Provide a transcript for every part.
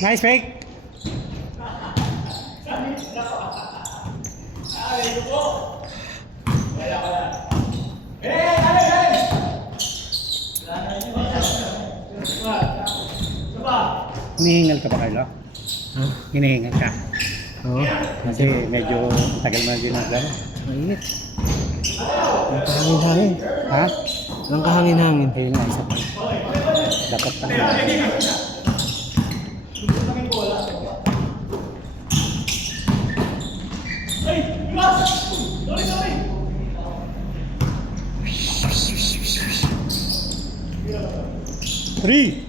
Nice fake. Hinihingal ka ba, Carlo? Ha? Hinihingal ka. Oo. Kasi medyo tagal mo na din maglaro. Mainit. Ang kahangin-hangin. Ha? Ang kahangin-hangin. Ayun nga, isa pa. Dapat pa. Three.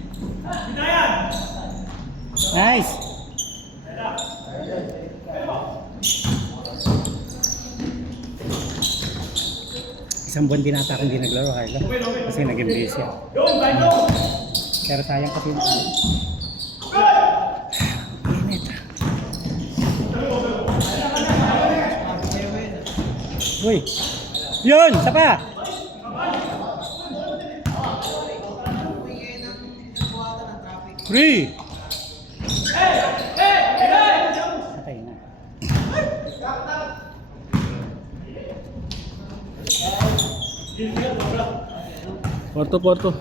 Nice. Isang buwan din ata akong hindi naglaro, Carlo. Kasi naging busy ako. Pero sayang kasi yung init. Uy! Yun! Isa pa! Three! Patay na. Porto.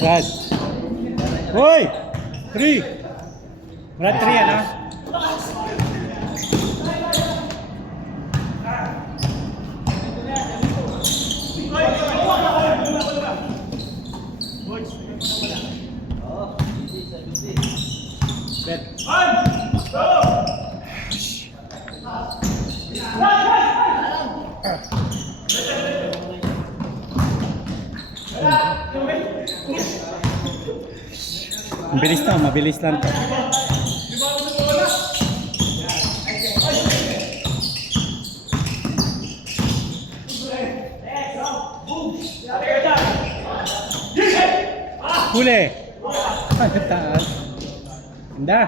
Brad. Hoy! Three! Brad, three, ano? Mabilis to, mabilis lang to. Huli! Ang taas. Ganda.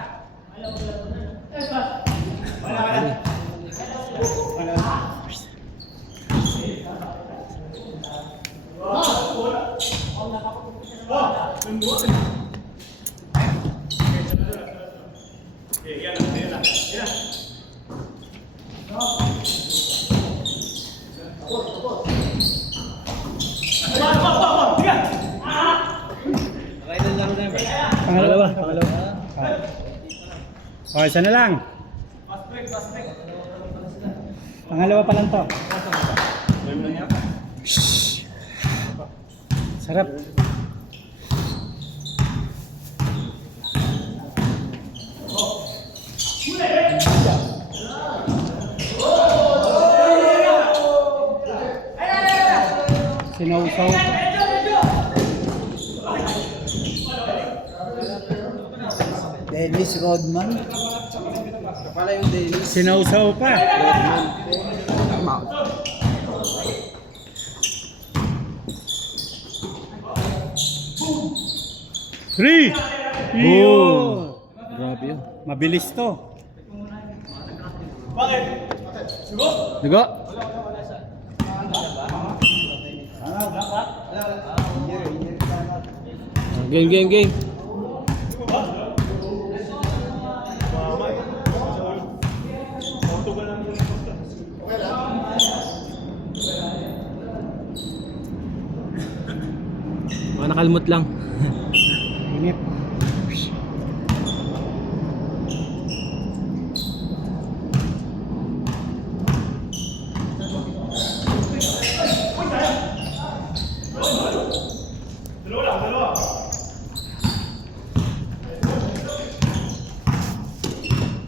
Pangalawa. Okay, isa na lang. Pangalawa pa lang to. Sarap. Sinausaw. Dennis Rodman. Pala yung Dennis. Sinausaw pa. Tama. Three! Yun! Grabe yun. Mabilis to. Digo? Game. Mga nakalmot lang. Init.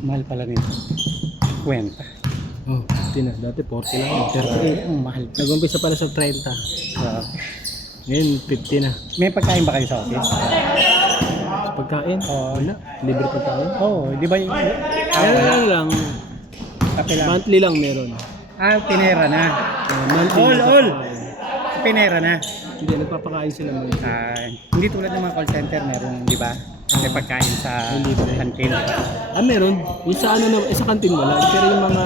Mahal pala nito. Kwenta. Oh, 50 na. Dati 40 lang. 30. Ang mahal. Nag-umpisa pala sa 30. Ngayon, 50 na. May pagkain ba kayo sa office? Pagkain? Oo. Wala. Libre pagkain? Oo, di ba yung... Meron lang. Kape lang. Monthly lang meron. Ah, pinera na. Monthly All. na pagkain. Pinera na. Hindi, nagpapakain sila ngayon. Hindi tulad ng mga call center, meron, di ba? May pagkain sa Libre. canteen. Meron. Yung sa ano na, sa kantin wala. Pero yung mga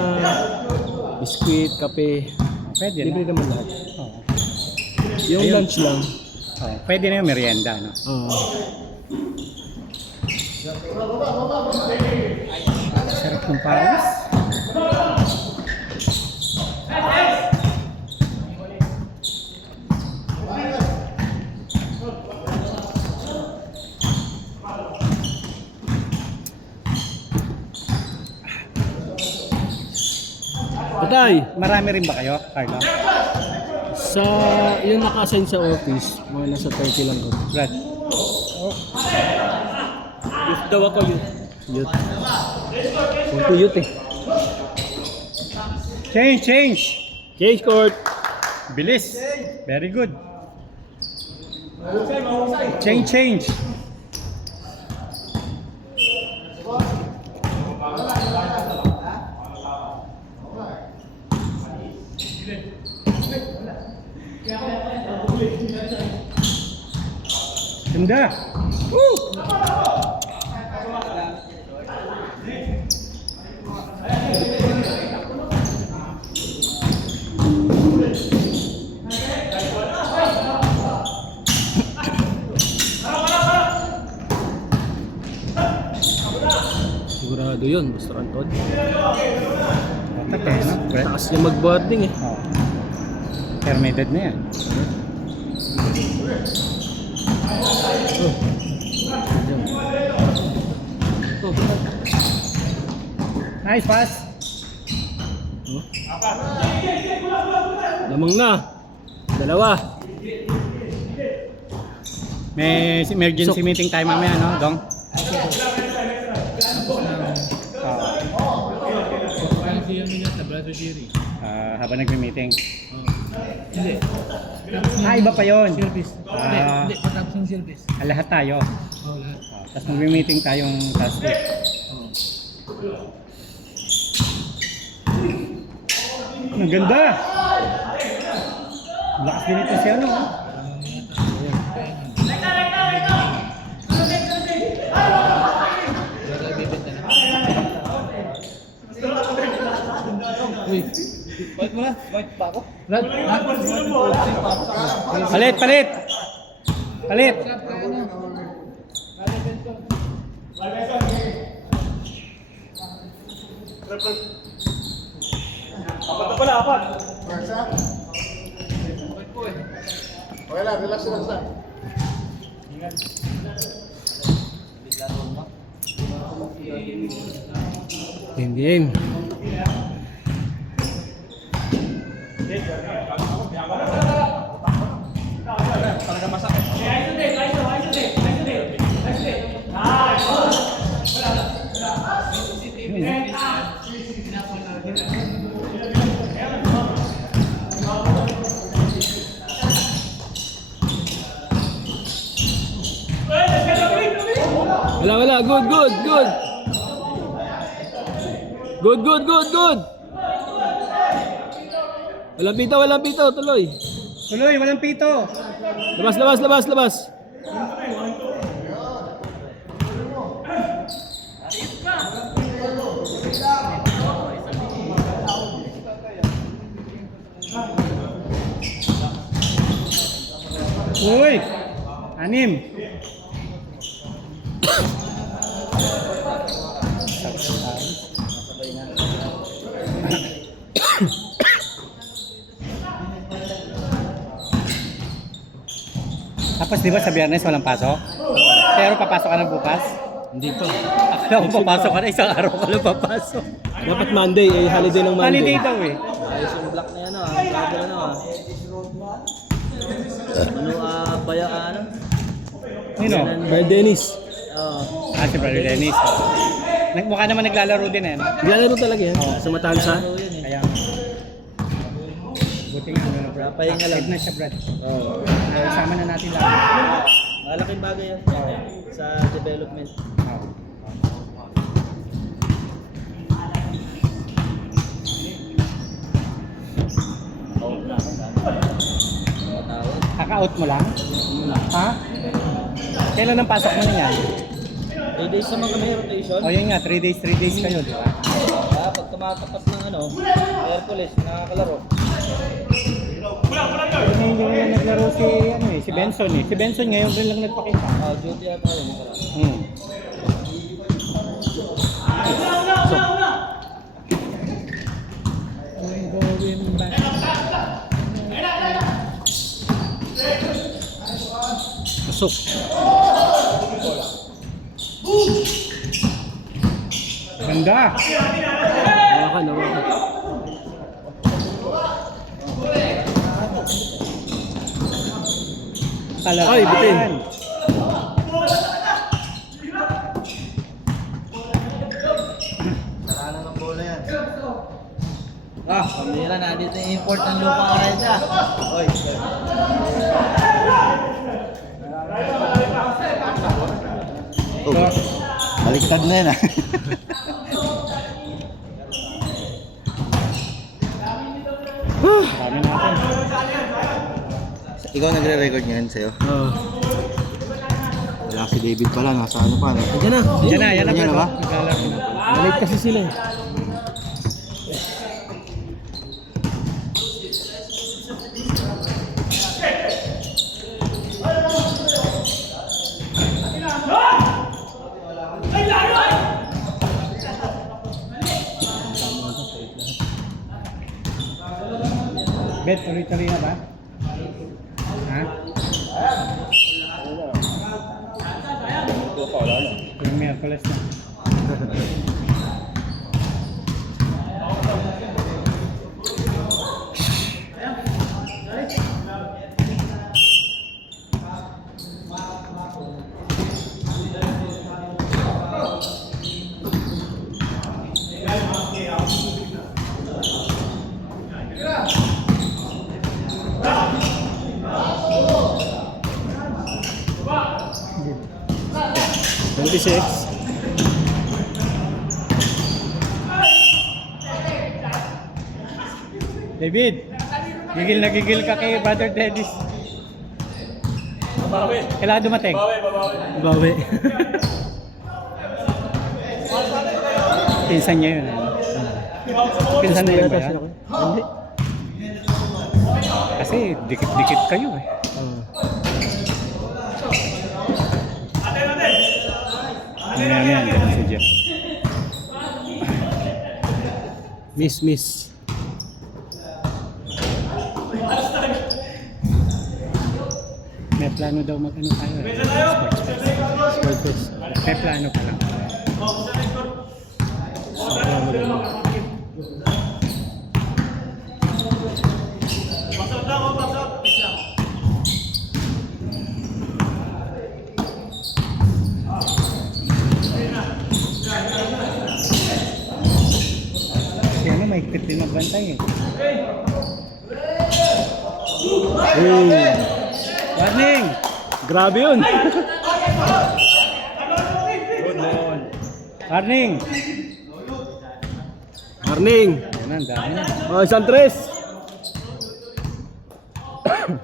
biskuit, kape, Pwede libre na. naman lahat. Oo. Yung Ayun. lunch lang. Pwede na yung merienda, no? Sarap ng Paris. Patay! Marami rin ba kayo, Carlo? Sa, yung naka-assign sa office, mga nasa 30 lang ko. Brad? Youth daw ako, youth. Youth. Kung youth eh. Change! Change court! Bilis! Very good. Change! Ganda! Sigurado yun, Mr. Anton. Otak eh, no? Brad? Takas niya mag-boarding eh. Oh. Pero may edad na yan. Oh. Diyan. Oh. Nice pass! Oh. Lamang na. Dalawa. May emergency meeting tayo mamaya, no, Dong? Habang nagme-meeting. Hindi. Iba pa yun. Service. Ah. Hindi, patapos ng service. Lahat tayo. Oo, lahat. Tapos magme-meeting tayong Thursday. Ang ganda! Lakas din ito si ano. Uy. Bait mo na. Bait pa ako. Brad. Palit! Palit! Game. Wala. Good. Walang pito. Tuloy. Tuloy! Walang pito! Labas. Uy! 6! Tapos di ba sa Biyernes walang pasok? Pero papasok ka na bukas? Hindi pa. Akala ko papasok ka na, isang araw ka lang papasok. Dapat Monday, holiday ng Monday. Holiday daw eh. Ayos yung block na yan ano. Sino? By Dennis. Oo. Si Brother Dennis. Mukha naman naglalaro din eh. Naglalaro talaga yan. Sa Matansa. Kaya, buti nga ano na Brad. Papahinga lang. Active na siya Brad. Oo. Isama na natin lahat. Malaking bagay yan sa development. Kakausap Kaka-out mo lang? Ha? Kailan ang pasok mo na yan? 3 days naman kami rotation. O yun nga, 3 days kayo, di ba? Kaya pag tumatapat ng Hercules, nakakalaro. Hindi nga naglaro si Benson eh. Si Benson ngayon rin lang nagpakita. Duty ata yun. Going back. Pasok. Ganda! Hawakan. Talaga. Ay, bitin. Taranan ng bola yan. Pamira na dito yung import ng lupa ka rin na. Oy. Oh, Baliktad na yan ah. dami natin. Ikaw nagre-record ngayon sa'yo? Wala si David pala, nasa ano pa. No? Ayan na. Yan na Yan na ba? Naglalaro na. Balik kasi sila eh. Bet, tuloy-tuloy na ba? Ha? Yung Merkules na. David, gigil na gigil ka kay Brother Dennis. Kailangan dumating. Bawi. Pinsan niya yun. Pinsan na yun ba yan? Hindi. Kasi dikit-dikit kayo eh. Yan, ganun si Jeff. Miss. May plano daw mag-ano tayo eh. Sports fest. May plano pa lang. Kasi ano, mahigpit din magbantay eh. Warning! Grabe yun. Warning! Warning. Yan ang dami na. Oh, Santres.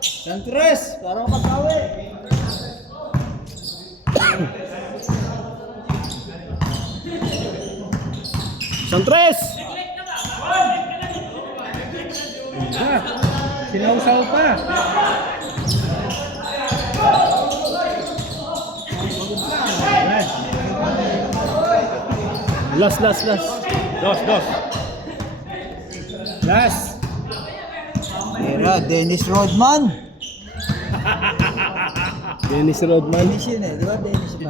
Santres! Parang pagkawi! Santres. Ah, sinausaw pa. Last. Dos. Last. Era, Dennis Rodman. Dennis Rodman. Dennis yun eh, di ba? Dennis ba?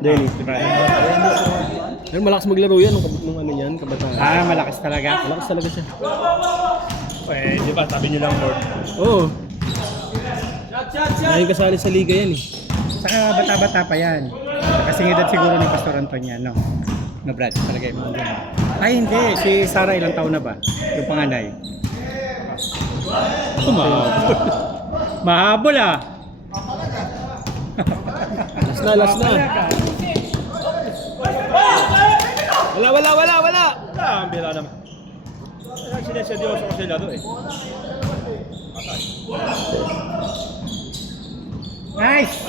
Dennis. Diba? Dennis Rodman. Pero malakas maglaro yan nung ano yan, kabataan. Ah, malakas talaga. Malakas talaga siya. Eh, di ba sabi niyo lang Lord? Oo. Ngayon kasali sa liga yan eh. Saka bata-bata pa yan. Kasing edad siguro ni Pastor Antoniano. No, Brad, talaga yung mga ganun. Ay, hindi. Si Sarah ilang taon na ba? Yung panganay. Mahabol ah. Last na. Wala. Ang bila naman. Sineseryoso ko sila doon eh. Nice!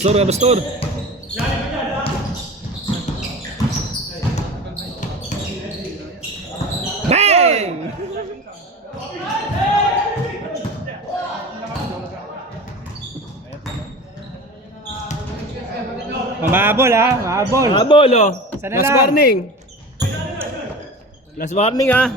Pastor, pastor. Bang! Mababol ha, mababol. Habol oh. Sana Last lang. warning. Last warning ah.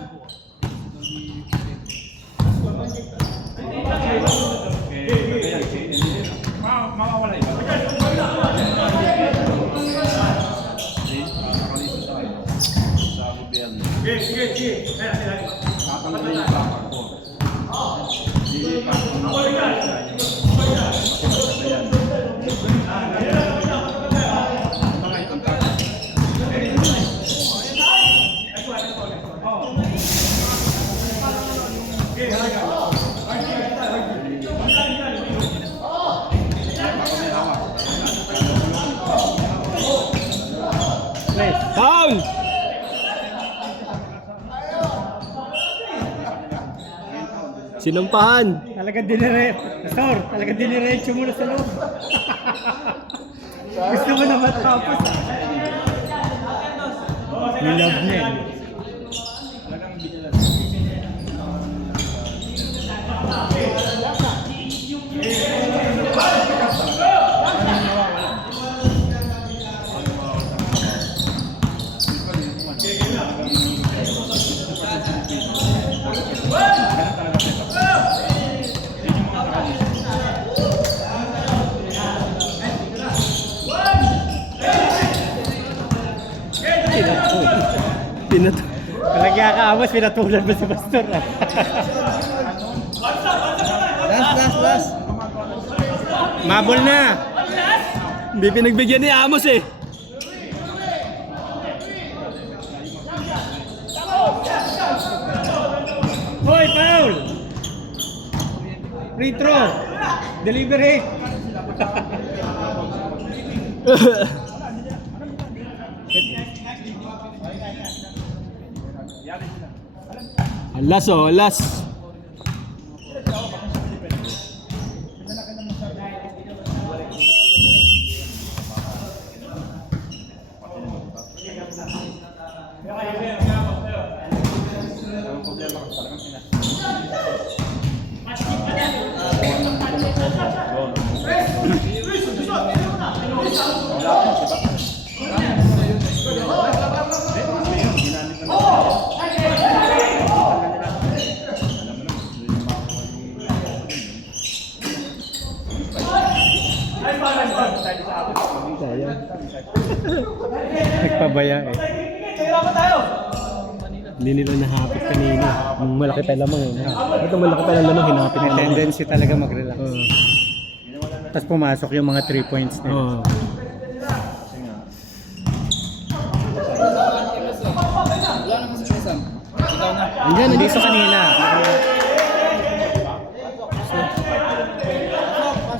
Foul! Sinampahan. Talagang Pastor, talagang diniretso mo na sa loob. Gusto mo na matapos ha. Nilove niya eh. Talagya ka amas, pinatulan mo si Pastor ha. Last. Mabol na! Hindi pinagbigyan ni Amos eh. Hoy, foul! Free throw! Deliberate! Alas oh, alas. Nagpabaya eh. Hindi nila nahapit kanina. Nung malaki tayo lamang eh. Ito malaki tayo lamang, hinapit May nila. tendency talaga mag-relax. Oo. Tapos pumasok yung mga 3 points nila. Oo. Wala naman si Sam. Ikaw na. Andyan, Hindi sa kanina.